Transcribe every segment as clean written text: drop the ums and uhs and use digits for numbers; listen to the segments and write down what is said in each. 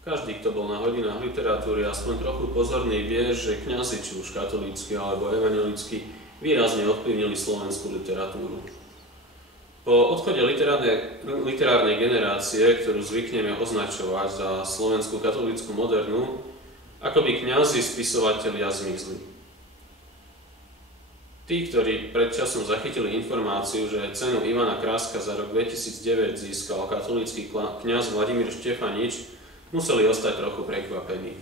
Každý, kto bol na hodinách literatúry aspoň trochu pozorný, vie, že kňazi, či už katolícky alebo evanjelickí, výrazne ovplyvnili slovenskú literatúru. Po odchode literárnej generácie, ktorú zvykneme označovať za slovenskú katolícku modernu, akoby kňazi spisovatelia zmizli. Tí, ktorí predčasom zachytili informáciu, že cenu Ivana Kráska za rok 2009 získal katolícky kňaz Vladimír Štefanič, museli ostať trochu prekvapení.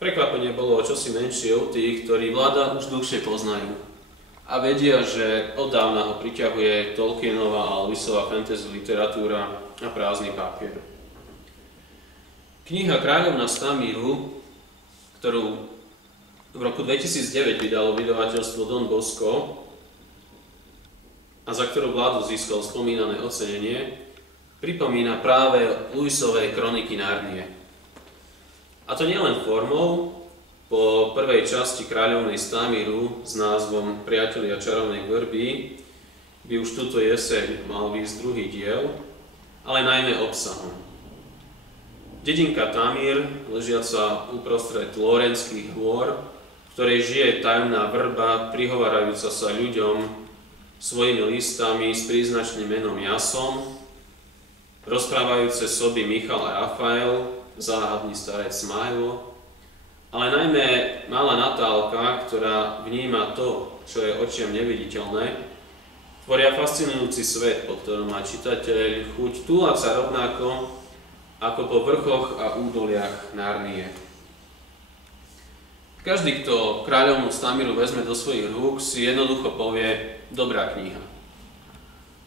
Prekvapenie bolo o čosi menšie u tých, ktorí Vlada už dlhšie poznajú a vedia, že od dávna ho priťahuje Tolkienová a Lewisova fantasy literatúra a prázdny papier. Kniha Kráľovna Stamíru, ktorú v roku 2009 vydalo vydavateľstvo Don Bosco a za ktorú Vládu získal spomínané ocenenie, pripomína práve Lewisové kroniky Narnie. A to nielen formou. Po prvej časti Kráľovnej Stamíru s názvom Priatelia čarovnej vrby by už túto jeseň mal výjsť druhý diel, ale najmä obsahom. Dedinka Tamír, ležiaca uprostred Lórenských hôr, v ktorej žije tajomná vrba, prihovárajúca sa ľuďom svojimi listami s príznačným menom Jason, rozprávajúce soby Michal a Rafael, záhadný starec Smajlo, ale najmä malá Natálka, ktorá vníma to, čo je očiam neviditeľné, tvoria fascinujúci svet, po ktorom má čitateľ chuť túlať sa rovnako ako po vrchoch a údoliach Narnie. Každý, kto Kráľovnú Stamíru vezme do svojich rúk, si jednoducho povie: dobrá kniha.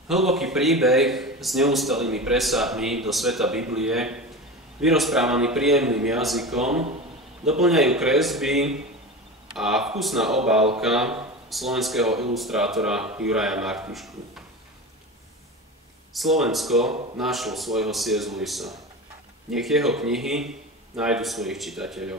Hlboký príbeh s neustalými presahmi do sveta Biblie, vyrozprávaný príjemným jazykom, doplňajú kresby a vkusná obálka slovenského ilustrátora Juraja Martišku. Slovensko našlo svojho C.S. Lewisa. Nech jeho knihy nájdu svojich čitateľov.